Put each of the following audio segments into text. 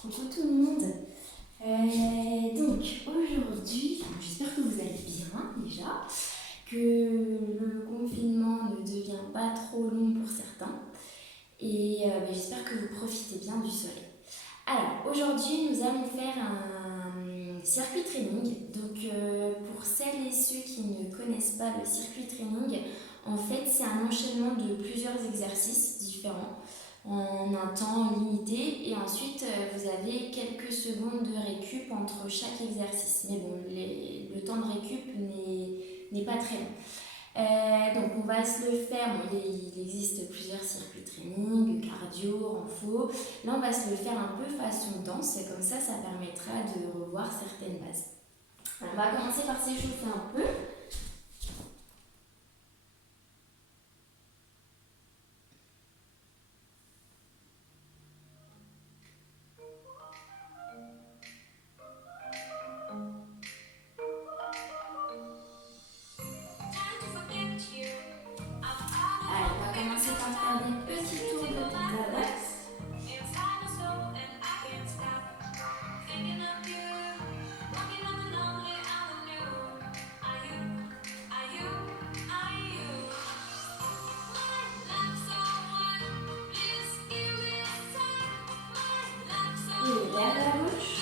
Coucou tout le monde. Donc aujourd'hui, j'espère que vous allez bien déjà, que le confinement ne devient pas trop long pour certains et j'espère que vous profitez bien du soleil. Alors aujourd'hui nous allons faire un circuit training. Donc pour celles et ceux qui ne connaissent pas le circuit training, en fait c'est un enchaînement de plusieurs exercices différents en un temps limité et ensuite vous avez quelques secondes de récup entre chaque exercice. Mais bon, le temps de récup n'est pas très long. Donc on va se le faire, bon, il existe plusieurs circuits training, cardio, renfo. Là on va se le faire un peu façon danse, comme ça permettra de revoir certaines bases. On va commencer par s'échauffer un peu. Et vers la gauche.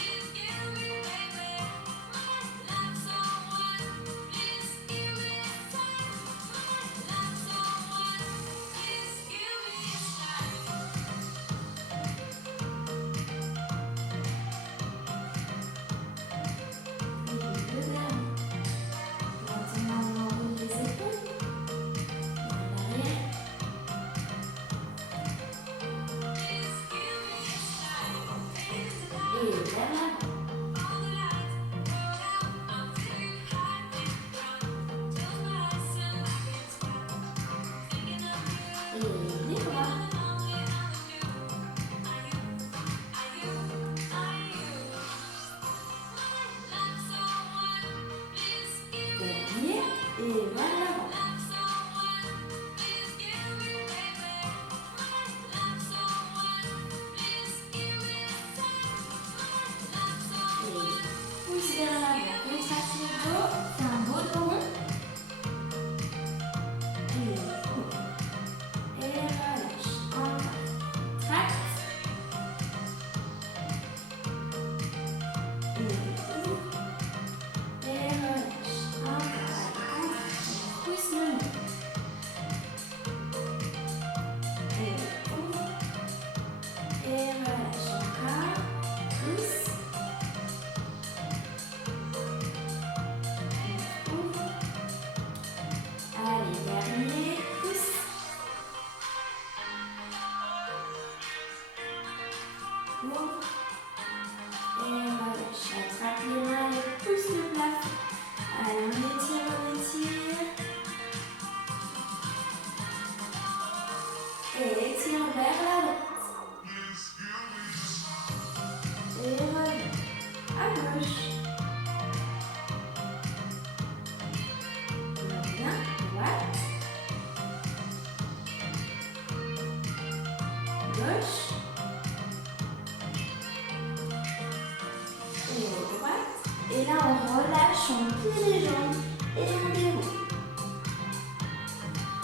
Et là, on relâche, on plie les jambes et on déroule.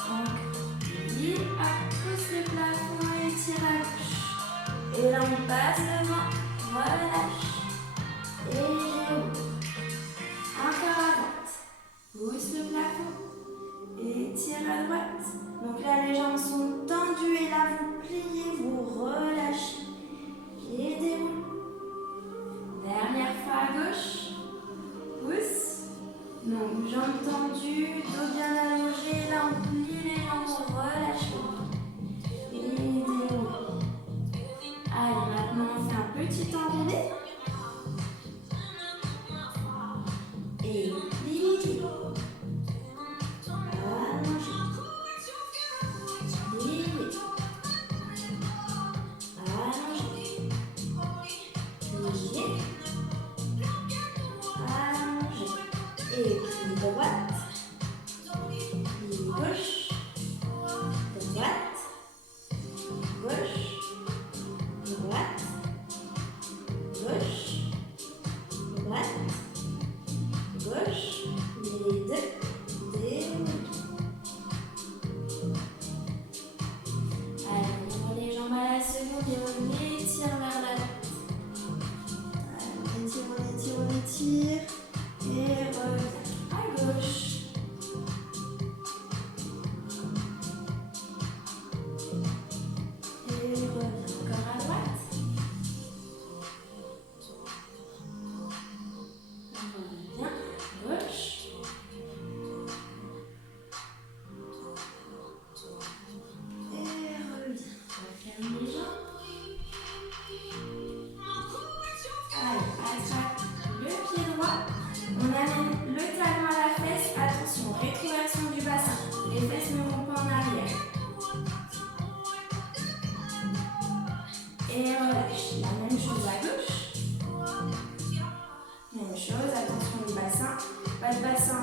Donc, plie, pousse le plafond et tire à gauche. Et là, on passe devant, relâche et déroule. Encore à droite. Pousse le plafond et tire à droite. Donc là, les jambes sont tendues et là, vous pliez, vous relâchez et déroule. Dernière fois à gauche. Pousse. Donc jambes tendues, dos bien allongé. Là on plie les jambes, on relâche et déroule. Allez, maintenant on fait un petit enroulé. Et plie. Allongé. Plie. Allongé. Plié. Et puis droite,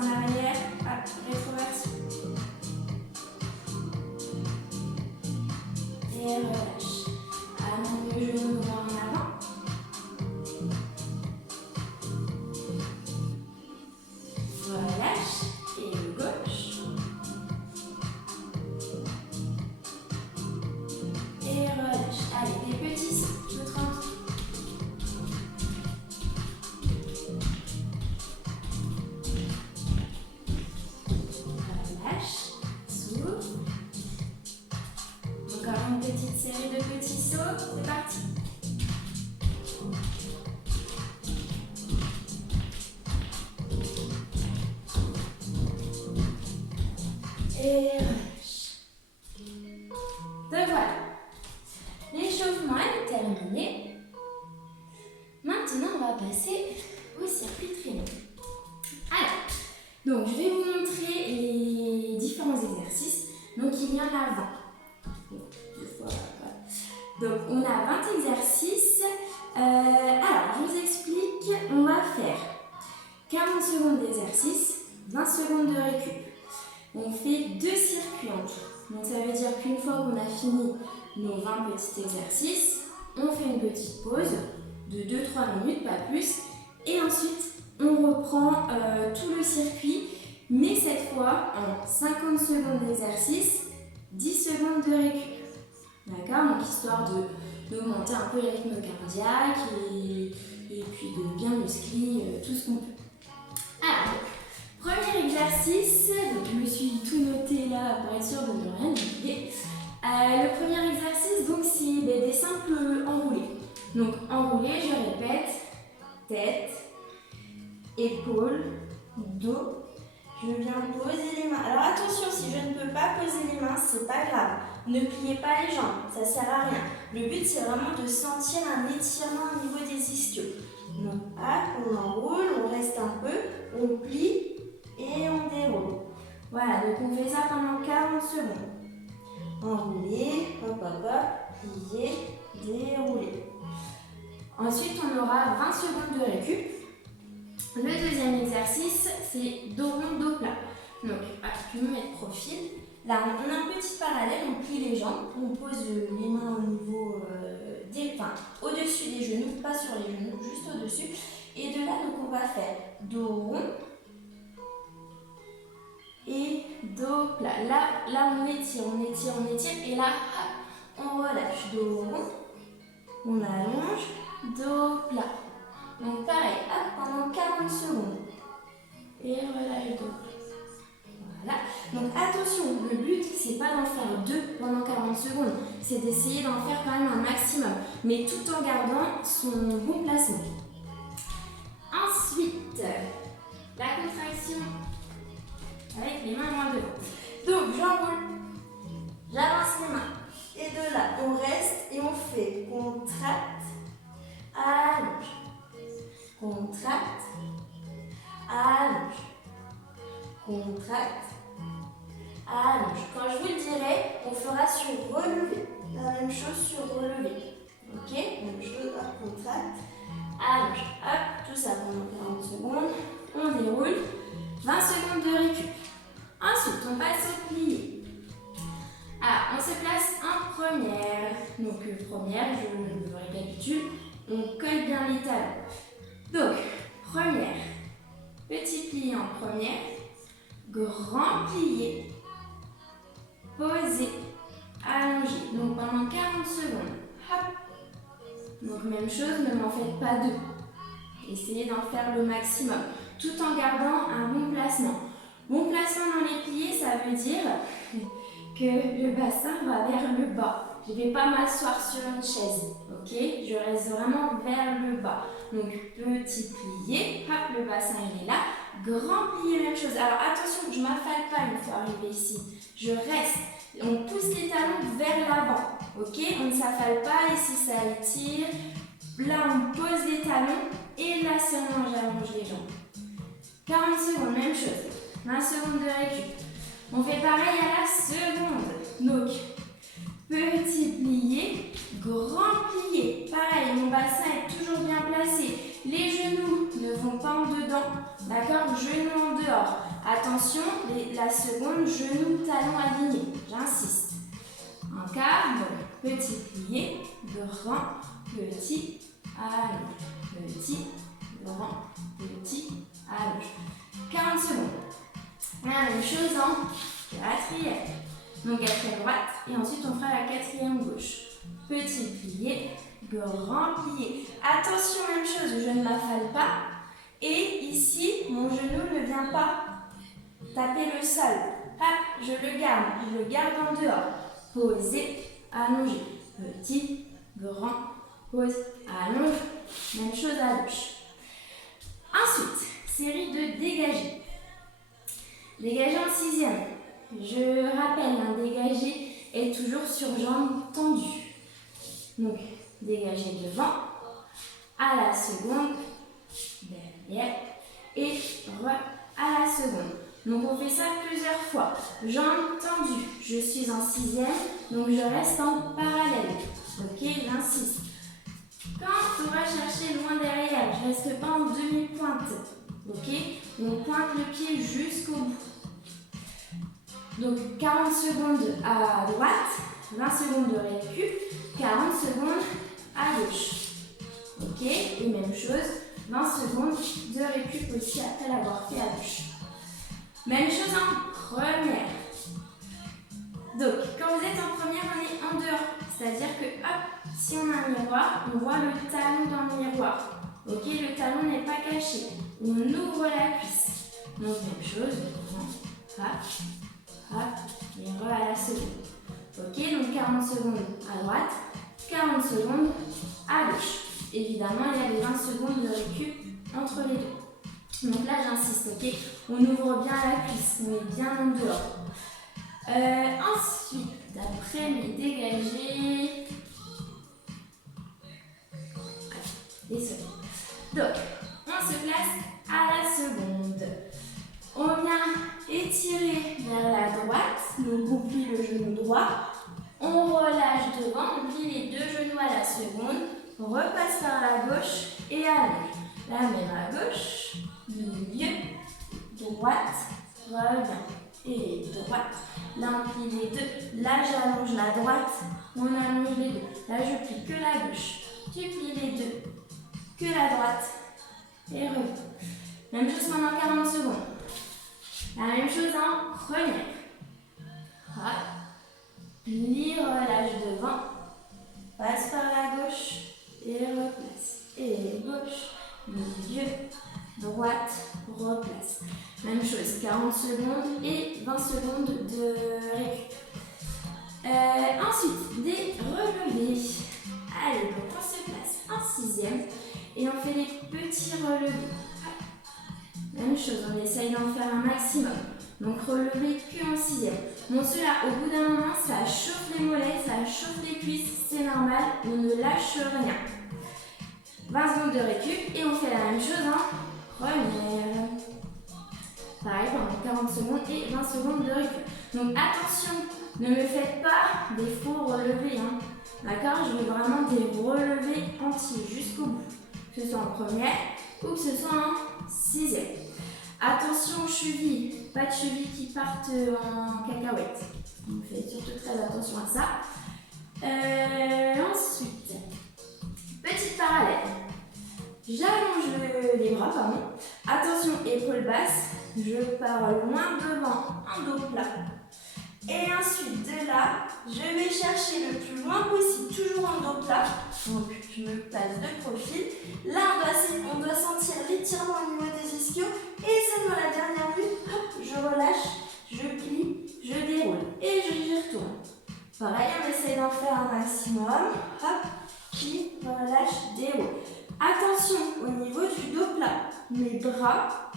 en arrière, hop, rétroversion. Et relâche. Amène le genou droit en avant. Relâche. Et le gauche. Et relâche. Allez, des petits sauts, tout tranquille. Relâche. Souffle. Encore une petite série de petits sauts. C'est parti. Et relâche. Donc voilà. L'échauffement est terminé. Maintenant, on va passer au circuit traîneau. Alors, donc je vais vous montrer les différents exercices. Donc il y en a 20. Donc on a 20 exercices. Alors, je vous explique. On va faire 40 secondes d'exercice, 20 secondes de récup. On fait 2 circuits en tout. Donc ça veut dire qu'une fois qu'on a fini nos 20 petits exercices, on fait une petite pause de 2-3 minutes, pas plus. Et ensuite, on reprend tout le circuit, mais cette fois en 50 secondes d'exercice, 10 secondes de récup. D'accord? Donc histoire d'augmenter un peu le rythme cardiaque et puis de bien muscler tout ce qu'on peut. Alors, premier exercice, donc je me suis tout noté là pour être sûre de ne rien oublier. Le premier exercice, donc c'est des simples enroulés. Donc enroulés, je répète, tête, épaules, dos. Je viens poser les mains. Alors attention, si je ne peux pas poser les mains, c'est pas grave. Ne pliez pas les jambes, ça sert à rien. Le but, c'est vraiment de sentir un étirement au niveau des ischios. Donc, hop, on enroule, on reste un peu, on plie et on déroule. Voilà, donc on fait ça pendant 40 secondes. Enrouler, hop, hop, hop, plier, dérouler. Ensuite, on aura 20 secondes de récup. Le deuxième exercice, c'est dos rond, dos plat. Donc, je me mets de profil. Là, on a un petit parallèle, on plie les jambes, on pose les mains au niveau au-dessus des genoux, pas sur les genoux, juste au-dessus. Et de là, donc, on va faire dos rond et dos plat. Là, on étire. Et là, hop, on relâche. Dos rond, on allonge, dos plat. Donc pareil, hop, pendant 40 secondes. Et relâche dos. Voilà. Donc attention, le but, c'est pas d'en faire 2 pendant 40 secondes. C'est d'essayer d'en faire quand même un maximum. Mais tout en gardant son bon placement. Ensuite, la contraction avec les mains loin devant. Donc j'enroule, j'avance les mains. Et de là, on reste et on fait contracte, allonge. Contracte, allonge, contracte, allonge. Quand je vous le dirai, on fera sur relevé. La même chose sur relevé. Ok? Même chose, hop, contracte, allonge. Hop, tout ça pendant 40 secondes. On déroule. 20 secondes de récup. Ensuite, on passe au plié. Alors, on se place en première. Donc, première, je récapitule. On colle bien les talons. Donc, première, petit plié en première, grand plié, posé, allongé. Donc pendant 40 secondes. Hop. Donc même chose, ne m'en faites pas 2. Essayez d'en faire le maximum, tout en gardant un bon placement. Bon placement dans les pliés, ça veut dire que le bassin va vers le bas. Je ne vais pas m'asseoir sur une chaise, ok? Je reste vraiment vers le bas. Donc, petit plié, hop, le bassin il est là. Grand plié, même chose. Alors, attention, je ne m'affale pas une fois arrivé ici. Je reste. On pousse les talons vers l'avant, ok? On ne s'affale pas, ici ça étire. Là, on pose les talons et là seulement j'allonge les jambes. 40 secondes, même chose. 20 secondes de récup. On fait pareil à la seconde. Donc, petit plié, grand plié. Pareil, mon bassin est toujours bien placé. Les genoux ne vont pas en dedans. D'accord? Genoux en dehors. Attention, la seconde, genou, talon aligné. J'insiste. Un quart, donc petit plié, grand, petit, allonge. Petit, grand, petit, allonge. 40 secondes. La même chose en quatrième. Donc quatrième droite et ensuite on fera la quatrième gauche. Petit plié, grand plié. Attention, même chose, je ne m'affale pas. Et ici, mon genou ne vient pas taper le sol. Hop, je le garde en dehors. Posez, allongez. Petit, grand, pose, allonge. Même chose à gauche. Ensuite, série de dégagés. Dégagé en sixième. Je rappelle, un dégagé est toujours sur jambes tendues. Donc, dégagé devant, à la seconde, derrière, et à la seconde. Donc, on fait ça plusieurs fois. Jambes tendues. Je suis en sixième, donc je reste en parallèle. Ok, j'insiste. Quand on va chercher loin derrière, je ne reste pas en demi-pointe. Ok, on pointe le pied jusqu'au bout. Donc 40 secondes à droite, 20 secondes de récup, 40 secondes à gauche. Ok, et même chose, 20 secondes de récup aussi après l'avoir fait à gauche. Même chose en première. Donc quand vous êtes en première, on est en dehors. C'est-à-dire que hop, si on a un miroir, on voit le talon dans le miroir. Ok, le talon n'est pas caché. On ouvre la cuisse. Donc même chose, hop, hop, et à la seconde. Ok, donc 40 secondes à droite, 40 secondes à gauche. Évidemment, il y a les 20 secondes de récup entre les deux. Donc là, j'insiste, ok, on ouvre bien la cuisse, on est bien en dehors. Ensuite, après les dégagés, les secondes. Donc, on se place à la seconde. On vient étirer vers la droite, donc on plie le genou droit. On relâche devant, on plie les deux genoux à la seconde. On repasse par la gauche et allonge. La même à gauche, milieu, droite, revient. Et droite. Là, on plie les deux. Là, j'allonge la droite. On allonge les deux. Là, je plie que la gauche. Tu plies les deux. Que la droite. Et reviens. Même chose pendant 40 secondes. La même chose en première. Hop. Plie, relâche devant. Passe par la gauche. Et replace. Et gauche. Milieu. Droite. Replace. Même chose, 40 secondes et 20 secondes de récup. Ensuite, des relevés. Allez, donc on se place en sixième et on fait les petits relevés. Même chose, on essaye d'en faire un maximum. Donc relever que en sixième. Bon, cela, au bout d'un moment, ça chauffe les mollets, ça chauffe les cuisses, c'est normal, on ne lâche rien. 20 secondes de récup et on fait la même chose en première. Pareil, pendant 40 secondes et 20 secondes de récup. Donc attention, ne me faites pas des faux relevés. Hein. D'accord? Je veux vraiment des relevés entiers jusqu'au bout. Que ce soit en première ou que ce soit en sixième. Attention aux chevilles. Pas de chevilles qui partent en cacahuète. On fait surtout très attention à ça. Ensuite, petite parallèle. J'allonge les bras, pardon. Attention, épaules basses. Je pars loin devant, en dos plat. Et ensuite, de là, je vais chercher le plus loin possible, toujours en dos plat. Donc, je me place de profil. Là, on doit sentir l'étirement au niveau des ischios. Et seulement la dernière vue, hop, je relâche, je plie, je déroule. Et j'y retourne. Pareil, on essaie d'en faire un maximum. Hop, plie, relâche, déroule. Attention au niveau du dos plat. Mes bras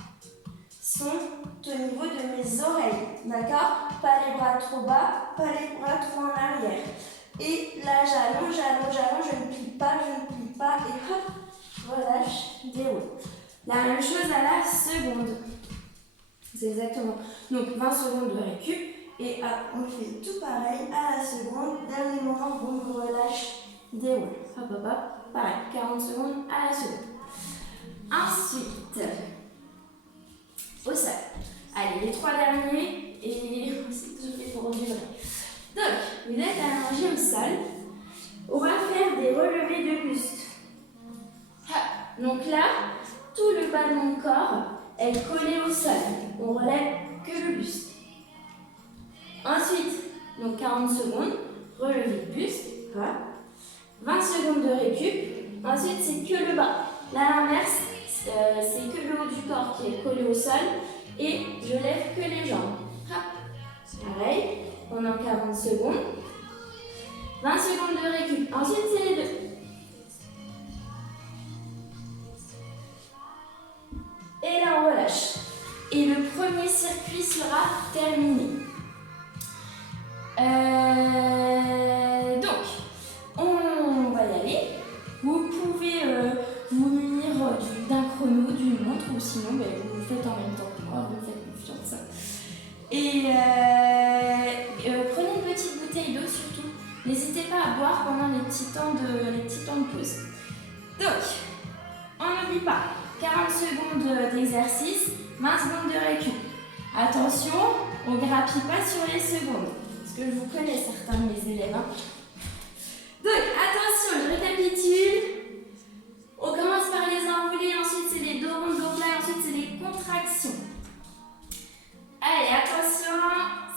sont au niveau de mes oreilles, d'accord? Pas les bras trop bas, pas les bras trop en arrière. Et là, j'allonge, je ne plie pas, et hop, relâche, déroule. La même chose à la seconde. C'est exactement. Donc 20 secondes de récup, et hop, on fait tout pareil à la seconde. Dernier moment, boum, relâche, déroule. Hop, hop, hop, pareil, 40 secondes à la seconde. Ensuite, au sol. Allez, les 3 derniers et ensuite je vais pour durer. Donc, vous êtes allongé au sol. On va faire des relevés de buste. Donc là, tout le bas de mon corps est collé au sol. On relève que le buste. Ensuite, donc 40 secondes, relevé de buste. 20 secondes de récup. Ensuite, c'est que le bas. Là, à l'inverse, c'est que le haut du corps qui est collé au sol. Et je lève que les jambes. Pareil, pendant 40 secondes. 20 secondes de récup. Ensuite, c'est les deux. Et là, on relâche. Et le premier circuit sera terminé. Donc, on va y aller. Vous pouvez vous munir d'un chrono, d'une montre, ou sinon vous le faites en même temps que moi, vous me faites confiance. Et prenez une petite bouteille d'eau surtout. N'hésitez pas à boire pendant les petits temps de pause. Donc, on n'oublie pas, 40 secondes d'exercice, 20 secondes de récup. Attention, on ne grappille pas sur les secondes. Parce que je vous connais certains de mes élèves. Donc, attention, je récapitule. On commence par les enroulés, ensuite c'est les dos ronds, dos plats, ensuite c'est les contractions. Allez, attention,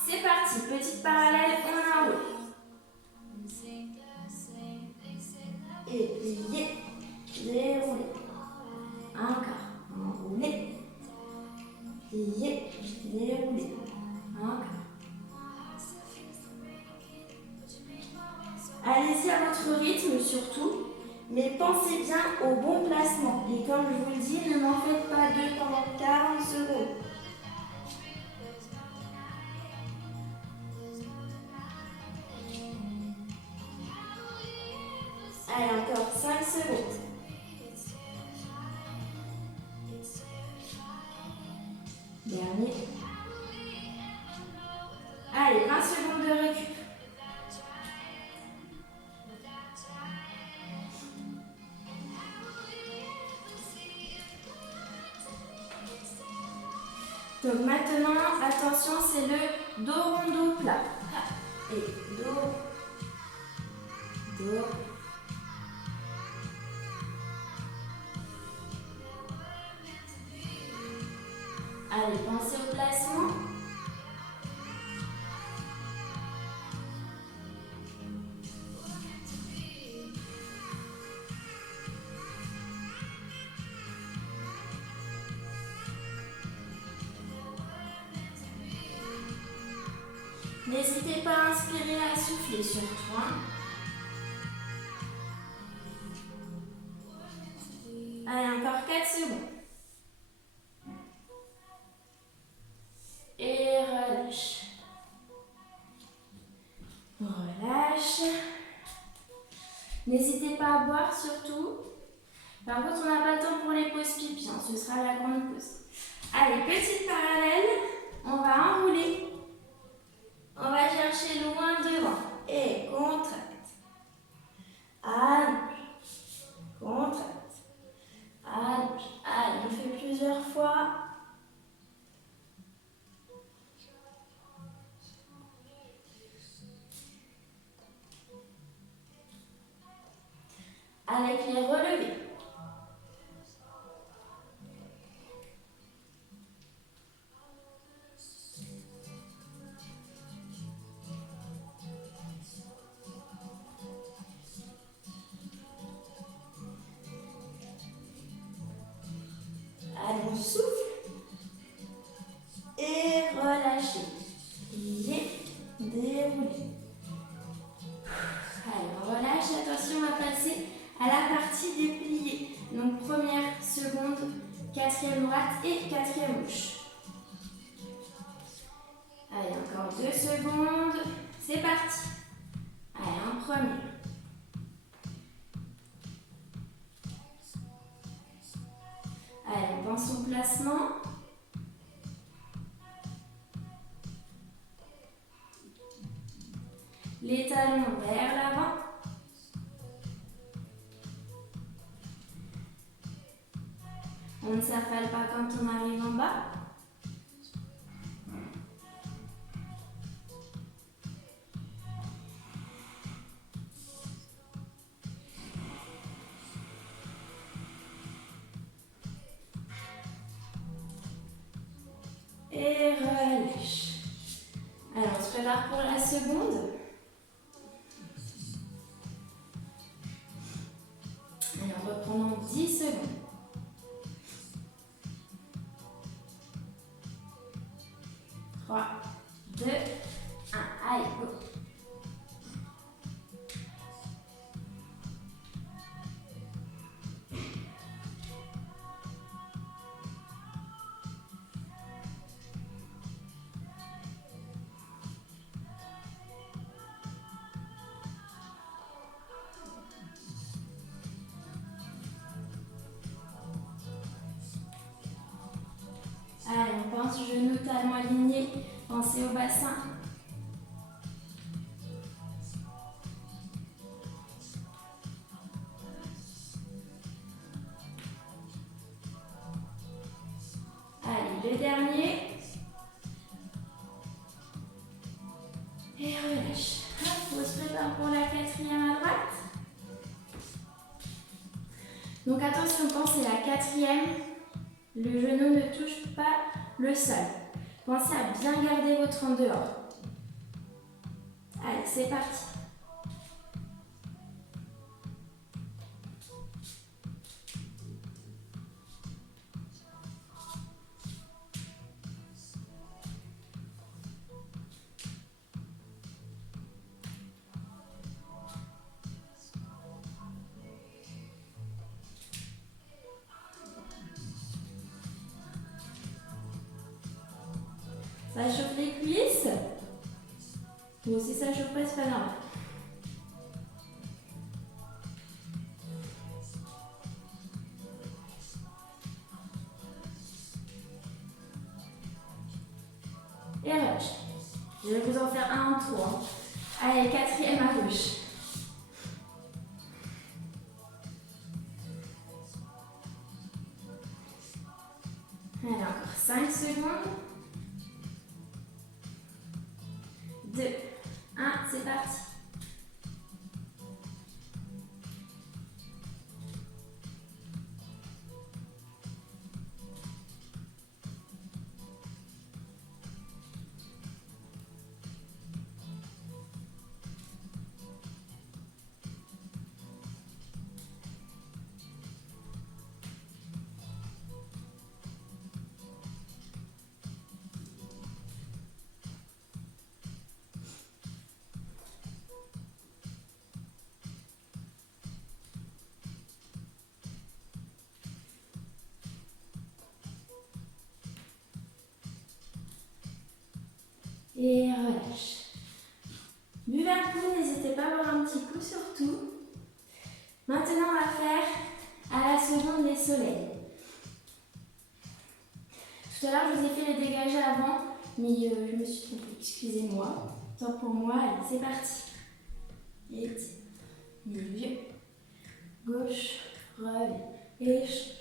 c'est parti. Petite parallèle, on enroule. Et plier, dérouler. Encore, enrouler. Plier, dérouler. Encore. Allez-y à votre rythme surtout, mais pensez bien au bon placement. Et comme je vous le dis, ne m'en faites pas deux pendant 40 secondes. Allez, encore 5 secondes. Dernier. Allez, 20 secondes de récup. Donc maintenant, attention, c'est le dos rond, dos plat. Et dos, dos. Allez, pensez au placement. N'hésitez pas à inspirer, à souffler surtout. Allez, encore 4 secondes. Et relâche. Relâche. N'hésitez pas à boire surtout. Par contre, on n'a pas le temps pour les pauses pipi, ce sera la grande pause. Allez, petite parallèle, on va enrouler. On va chercher loin devant. Et contracte. Allonge. Contracte. Allonge. Allez, on fait plusieurs fois. Avec les relevés. Allez, on souffle. Et relâchez. Pliez, déroulez. Allez, on relâche. Attention, on va passer à la partie des pliés. Donc, première, seconde, quatrième droite et quatrième gauche. Allez, encore 2 secondes. C'est parti. Allez, un premier. Allez, on pense au placement. Les talons vers l'avant. On ne s'affale pas quand on arrive en bas. prépare pour la seconde. Alors, reprenons 10 secondes. 3, 2, 1, allez, go. Allez, on pense genoux, talons alignés. Pensez au bassin. Allez, le dernier. Et relâche. Hop, on se prépare pour la quatrième à droite. Donc attention, pensez la quatrième. Le genou ne touche pas le sol. Pensez à bien garder votre en dehors. Allez, c'est parti. Ça chauffe les cuisses. Bon, si ça chauffe pas, c'est pas normal. Et relâche. Je vais vous en faire un en tout. Hein. Allez, quatrième à gauche. Allez, encore 5 secondes. 2, 1, c'est parti. Et relâche. Buvez un coup, n'hésitez pas à boire un petit coup surtout. Maintenant, on va faire à la seconde les soleils. Tout à l'heure, je vous ai fait les dégagés avant, mais je me suis trompée. Excusez-moi. Tant pour moi, allez, c'est parti. Et milieu, gauche, relève et change.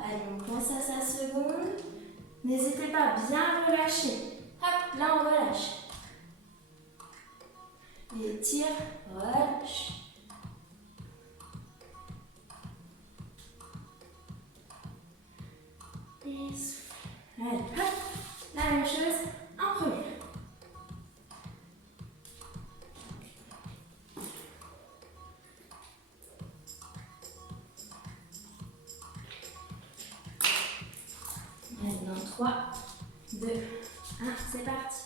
Allez, on pense à sa seconde. N'hésitez pas à bien relâcher. Hop, là on relâche. Et tire, relâche. Et souffle. Allez, hop, la même chose en premier. Allez, dans 3, 2, 1, c'est parti.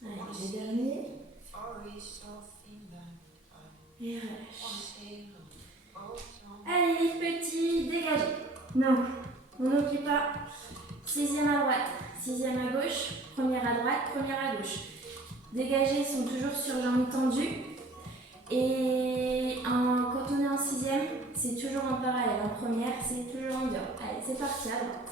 Allez, le dernier. Et relâche. Allez les petits, dégagez. Donc, on n'oublie pas, 6e à droite, 6e à gauche, première à droite, première à gauche. Dégagés sont toujours sur jambes tendues. Et quand on est en 6e, c'est toujours en parallèle. En première, c'est toujours en dehors. Allez, c'est parti, à droite.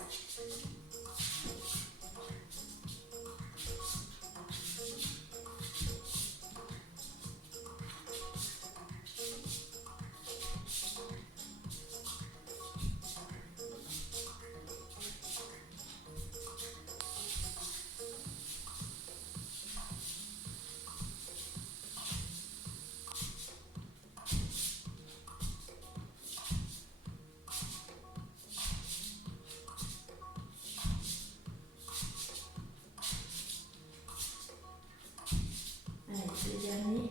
Allez, le dernier.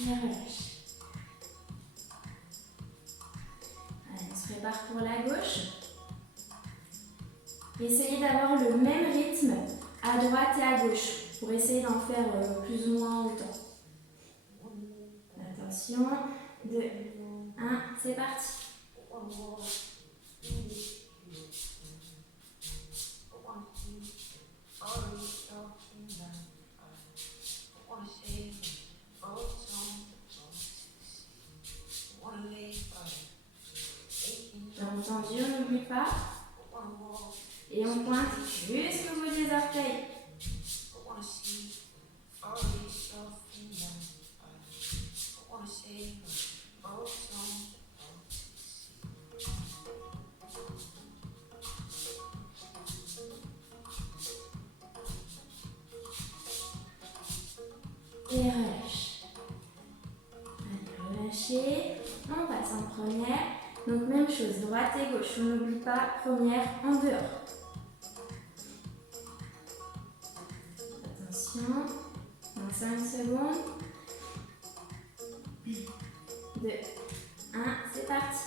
Et relâche. Allez, on se prépare pour la gauche. Essayez d'avoir le même rythme à droite et à gauche pour essayer d'en faire plus ou moins autant. Attention, 2, 1, c'est parti. Jambes tendues, on n'oublie pas. Et on pointe jusqu'au bout des orteils. Et relâche. Allez, relâchez. On passe en première. Donc même chose, droite et gauche. On n'oublie pas, première en dehors. Attention. Dans 5 secondes. 2, 1, c'est parti.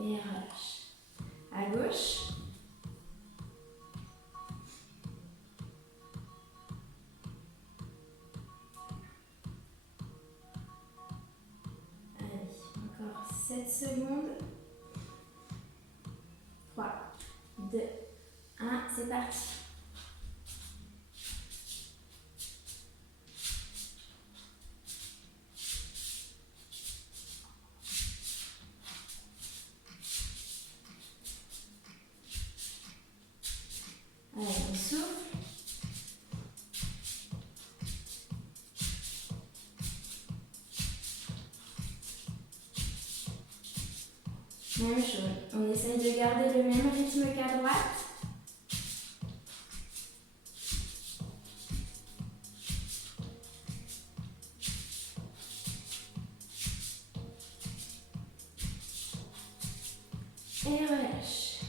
Et relâche. À gauche. Allez, encore 7 secondes. 3, 2, 1, c'est parti. Allez, on souffle. Même chose, on essaye de garder le même rythme qu'à droite. Et relâche.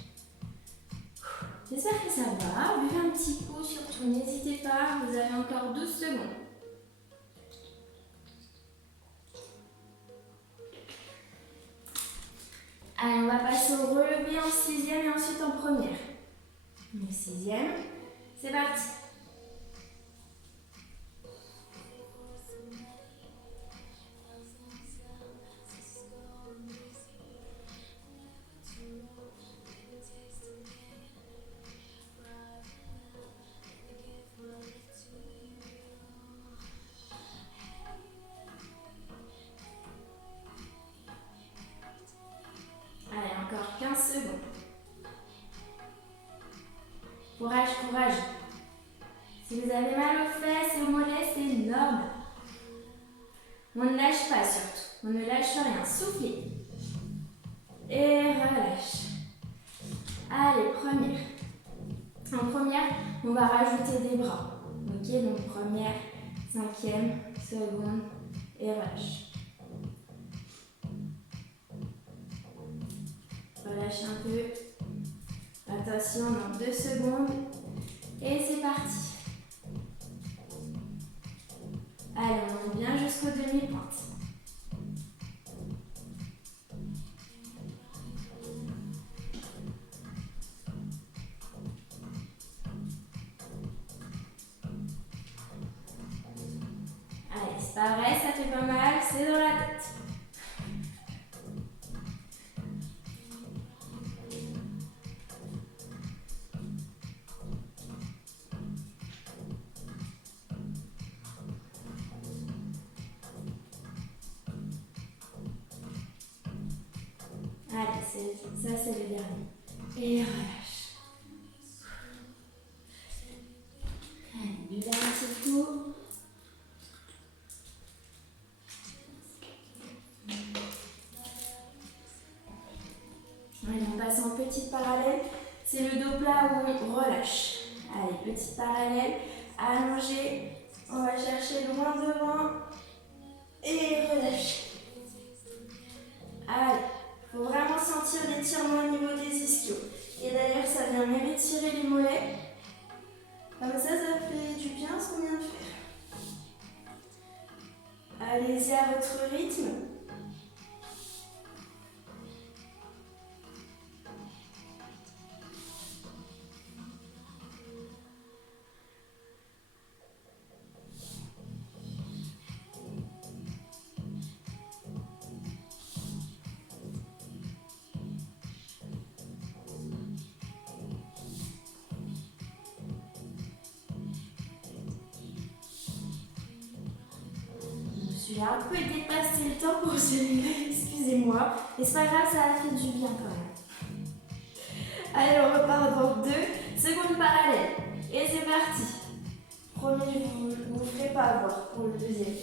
J'espère que ça va. Buvez un petit coup, surtout n'hésitez pas, vous avez encore 12 secondes. Allez, on va passer au relevé en 6e et ensuite en première. Donc 6e, c'est parti. Allez, encore 15 secondes. Courage, courage. Si vous avez mal aux fesses et aux mollets, c'est normal. On ne lâche pas surtout. On ne lâche rien. Soufflez. Et relâche. Allez, première. En première, on va rajouter des bras. Ok, donc première, cinquième, seconde et relâche. Relâche un peu. Attention, dans 2 secondes. Et c'est parti. Allez, on monte bien jusqu'au demi-pointe. Allez, c'est pareil, ça fait pas mal, c'est dans la tête. Allez, ça c'est le dernier. Et relâche. Allez, le dernier petit coup. Allez, on passe en petite parallèle. C'est le dos plat où on relâche. Allez, petite parallèle, allongée. On va chercher loin devant. Et relâche. Allez, il faut vraiment sentir l'étirement au niveau des ischios. Et d'ailleurs, ça vient même étirer les mollets. Comme ça fait du bien ce qu'on vient de faire. Allez-y à votre rythme. J'ai un peu dépassé le temps pour celui-là, excusez-moi. Mais c'est pas grave, ça a fait du bien quand même. Allez, on repart dans 2 secondes parallèles. Et c'est parti. Premier, vous ne vous ferez pas avoir pour le deuxième.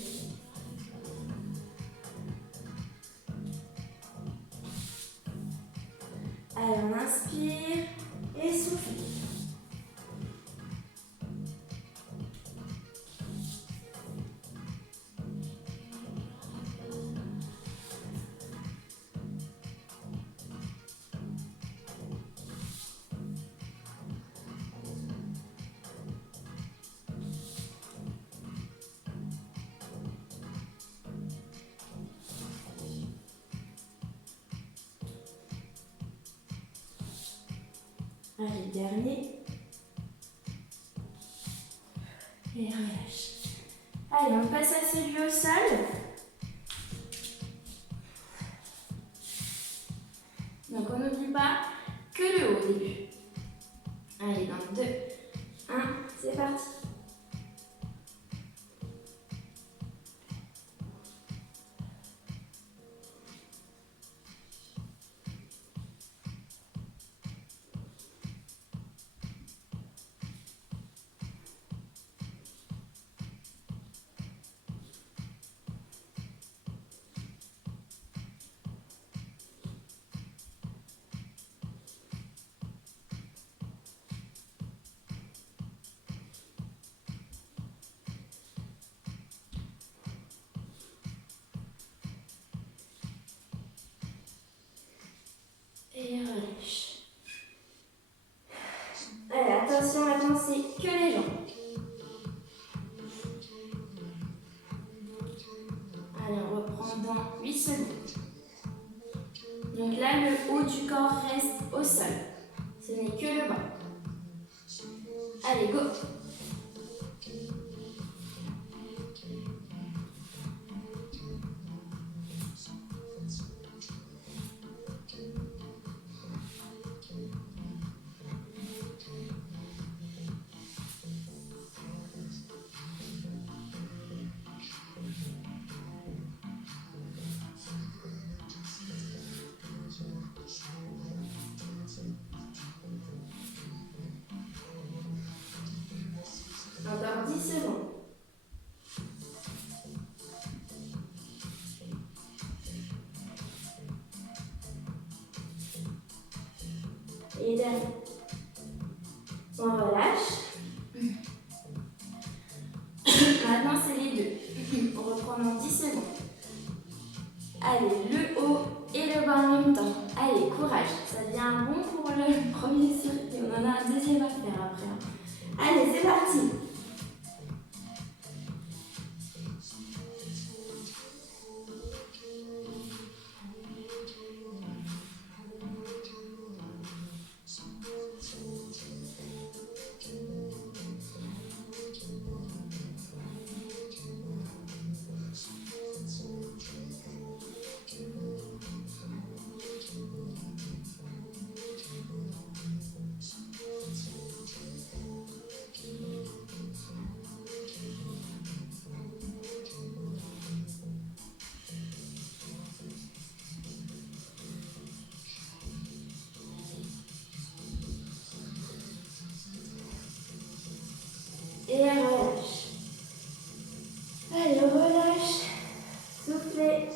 Allez, on inspire et souffle. Allez, dernier. Et relâche. Allez, on passe à celui au sol. Donc on n'oublie pas que le haut au début. Allez, dans 2, 1, c'est parti. Et relâche. Allez, attention, maintenant c'est que les jambes. Allez, on reprend dans 8 secondes. Donc là, le haut du corps reste au sol. Ce n'est que le bas. Allez, go! Encore 10 secondes. Et dernier. On relâche. Maintenant, c'est les deux. On reprend dans 10 secondes. Allez, le haut et le bas en même temps. Allez, courage. Ça devient bon pour le premier circuit. On en a un deuxième à faire après. Allez, c'est parti. Et relâche. Allez, relâche. Soufflez.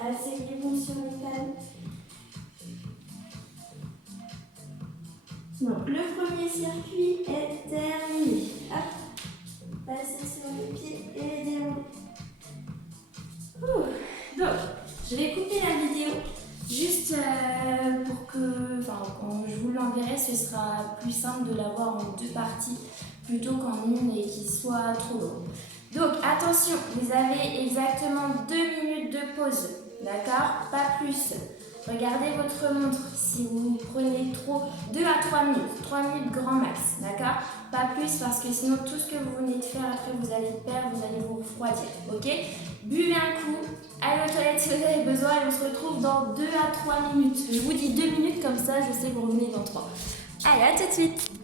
Asseyez bon sur les cannes. Donc, le premier circuit est terminé. Hop. Passez sur les pieds et déroulez. Donc, je vais couper la vidéo juste pour que, quand je vous l'enverrai, ce sera plus simple de l'avoir en 2 parties plutôt qu'en une et qu'il soit trop long. Donc, attention, vous avez exactement 2 minutes de pause, d'accord? Pas plus. Regardez votre montre. Si vous prenez trop, 2 à 3 minutes, 3 minutes grand max, d'accord? Pas plus parce que sinon tout ce que vous venez de faire après vous allez perdre, vous allez vous refroidir, ok? Buvez un coup, allez aux toilettes si vous avez besoin et on se retrouve dans 2 à 3 minutes. Je vous dis 2 minutes comme ça, je sais que vous revenez dans 3. Allez, à tout de suite!